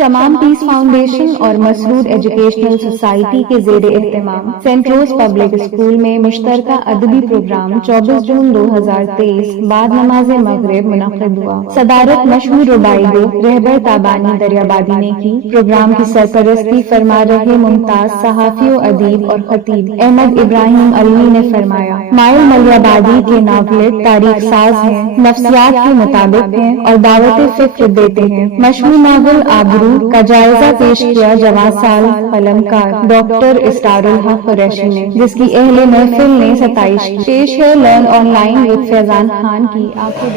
तमाम peace foundation और Masroor educational society के ज़ेरे इत्तेमाम सेंट रोज पब्लिक स्कूल में मुश्तरका अदबी प्रोग्राम 24 जून 2023 बाद नमाज मगरिब मुनक़िद हुआ। सदारत मशहूर रुबाई गो रहबर ताबानी दरियाबादी ने की। प्रोग्राम की सरपरस्ती फरमा रहे मुमताज सहाफ़ी व अदीब और खतीब अहमद इब्राहिम अलवी ने फरमाया। माइल मलियाबादी के नावलिक तारीख साज हैं, नफ्सियात के मुताबिक हैं और दावत फिक्र देते हैं। मशहूर नावल आबरू का जायजा पेश किया जवान साल कलमकार डॉक्टर इस्तारुल हक कुरैशी ने, जिसकी अहले महफिल ने सताइश की। पेश है learn online with Faizan Khan की आंखें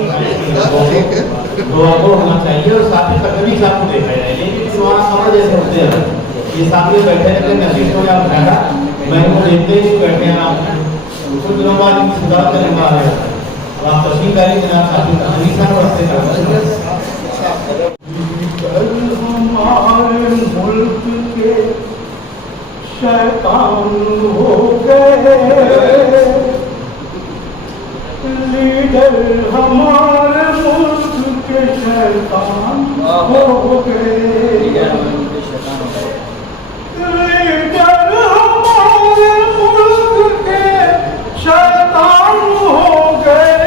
हमारे मुल्क के शैतान हो गए, लीडर हमारे मुल्क के शैतान हो गए, लीडर हमारे मुल्क के शैतान हो गए,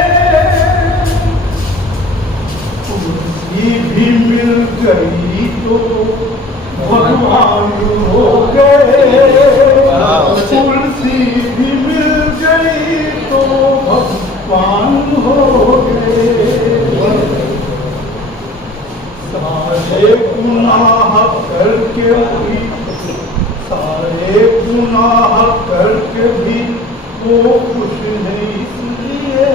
कुर्सी भी मिल गई तो भगवान हो गए, कुर्सी भी मिल गई तो भगवान हो गए। सारे गुनाह करके भी, सारे गुनाह करके भी वो खुश नहीं, इसलिए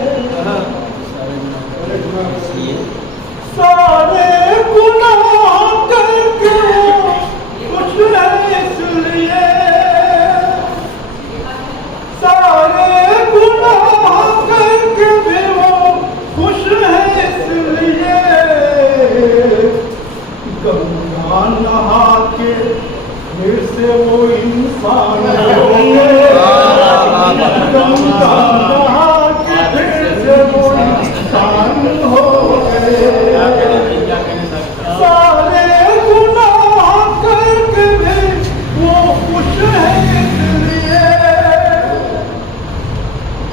सारे गुनाह करके वो खुश है, इसलिए सारे गुनाह करके भी वो खुश है, इसलिए गंगा नहा के फिर से वो इंसान हो गए, गंगा नहा के फिर से वो इंसान हो गए। सारे गुनाह करके भी वो खुश है, इसलिए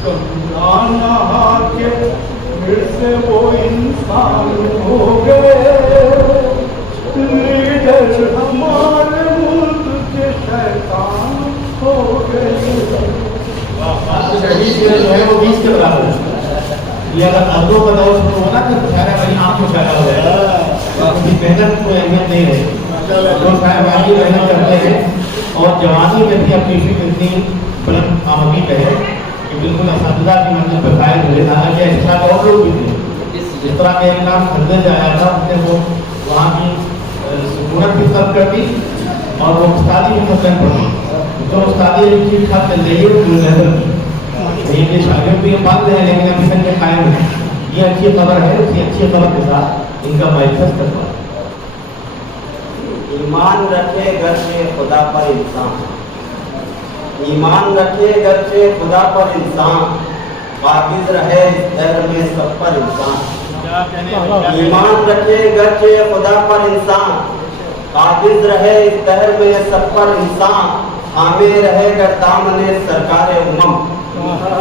गंगा नहा के फिर से वो इंसान हो गए, लीडर हमारे मुल्क के शैतान हो गए। जो है वो 20 के बराबर है। ये अगर अर्दों का दौर शुरू होना तो सारा भाई आपको शायद हो जाएगा, क्योंकि मेहनत को अहमियत नहीं रहे। तो शायद बाकी मेहनत करते हैं और जवानी में भी अपनी फिक्र इतनी बुलंद आमदी है कि बिल्कुल असतदा की मंजिल पर फायद हुए। हालांकि ऐसा और लोग भी थे, जिस तरह का इनाम खरीदे जाया था उसने वो वहाँ की सुकूनत भी खत्म कर दी और वो उस्तादी भी खत्म कर दी। जो उस्तादी ठीक ठाक चल रही है वो नजर की ये शागिर्द भी बात है, लेकिन अभी तक ये कायम है। ये अच्छी खबर है, इसी अच्छी खबर के साथ इनका मैसेज करवा। ईमान रखे घर से खुदा पर इंसान, ईमान रखे घर से खुदा पर इंसान, काबिज रहे इस दर में सब पर इंसान। ईमान रखे घर से खुदा पर इंसान, काबिज रहे इस दर में सब पर इंसान। थामे रहे दामने सरकारे उमम,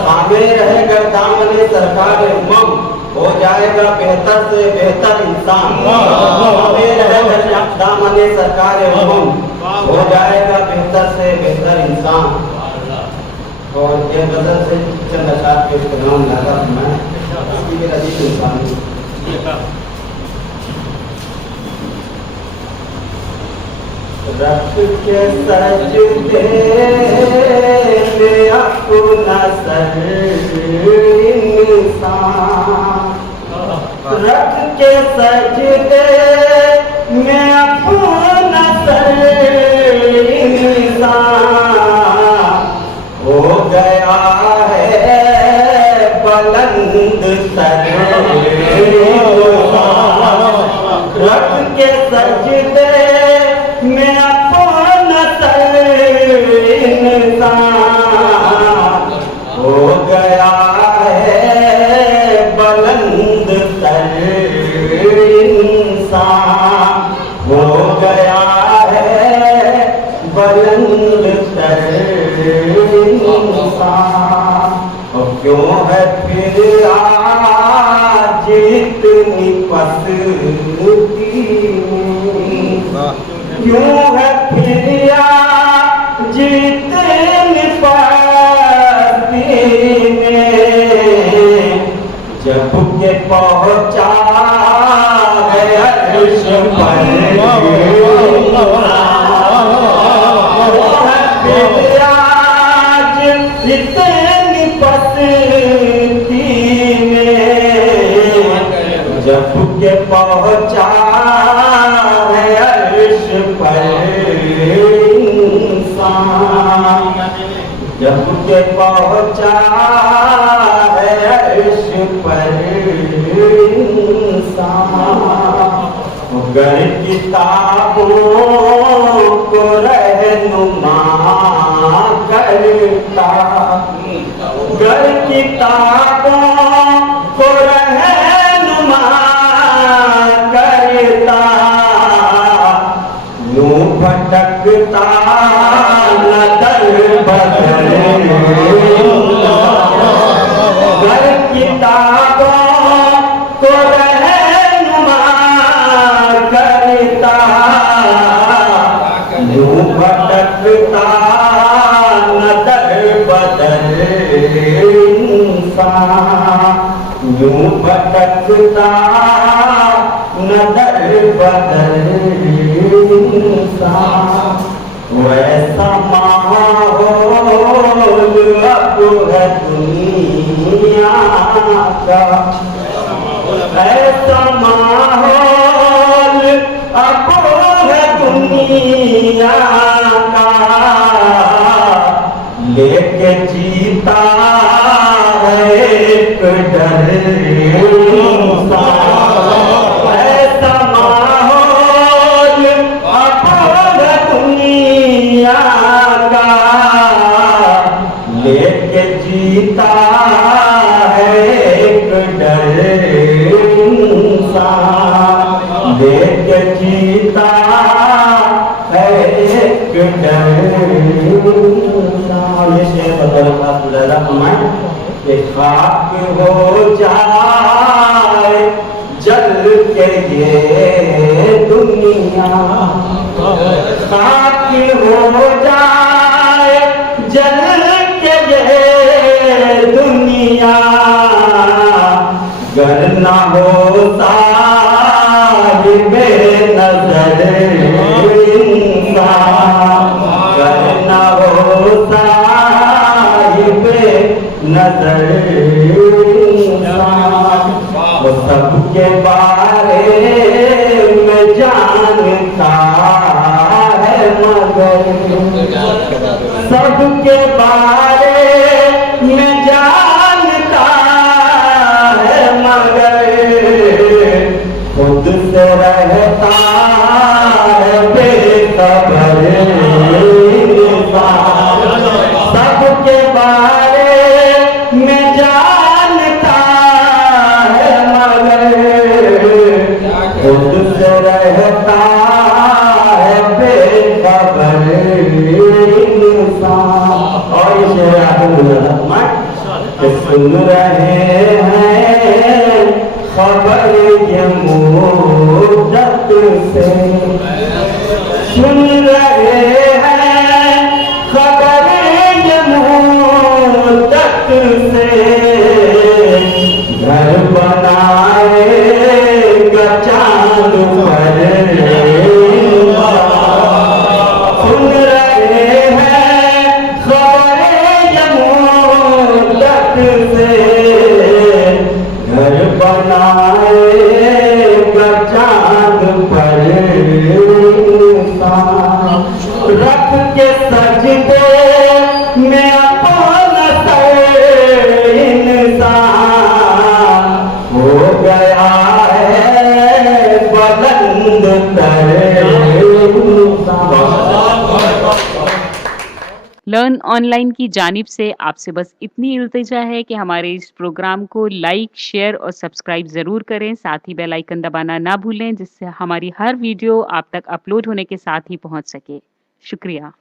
थामे रहे दामने सरकारे उमम, हो जाएगा बेहतर से बेहतर इंसान। थामे रहे दामने सरकारे उमम, हो जाएगा बेहतर से बेहतर इंसान। और ये गजल से चंद अशार के इस्तेमाल लगा मैं इसकी भी रजीब इंसान। रख के सजदे में अपना सर इंसान, रख के सजदे में अपना सर इंसान, हो गया है बुलंद सर। रख के सजदे में अपना सर इंसान, हो गया है बुलंद सर इंसान, हो गया है बुलंद तर इंसान, और क्यों है फिर आज इतनी पसती, क्यों है फिर आज इतनी पसती में, जब के पहुंचा है अर्श पर आज इतनी पसती में, जब के पहुंचा है अर्श पर इंसान, जब के पहुंचा है अर्श पर इंसान, गर किताबों को रहनुमा करता, गर किताबों को रहनुमा करता, यूं भटकता न दर बदर, गर किताबों को रहनुमा करता, यूं भटकता न दर बदर इंसान, यूं भटकता न दर बदर इंसान, वैसा माहौल अब है दुनिया का, ऐसा माहौल अब है दुनिया का, लेके जीता है एक डर इंसान, ऐसा माहौल अब है दुनिया का, लेके जीता है एक डर इंसान, लेके जीता है एक डर इंसान। ये शेर बदला हमारे कि खाक हो जाए जल के ये दुनिया, खाक हो जाए जल के ये दुनिया, गर न होता बेनजर इंसान, गर न होता बेनजर इंसान, वो सबके बारे में जानता है मगर, सबके बारे में जानता है मगर, खुद से रहता है बेखबर इंसान, सबके बारे में जानता है मगर, खुद से रहता है बेखबर इंसान। और इसे सुन रहे हैं खबर ये मुद्दत से, सुन रहे हैं खबर ये मुद्दत से, घर बनाएगा चांद पर, सुन रहे हैं खबर ये मुद्दत से, लर्न ऑनलाइन की जानिब से आपसे बस इतनी इल्तिजा है कि हमारे इस प्रोग्राम को लाइक, शेयर और सब्सक्राइब ज़रूर करें। साथ ही बेल आइकन दबाना ना भूलें, जिससे हमारी हर वीडियो आप तक अपलोड होने के साथ ही पहुंच सके। शुक्रिया।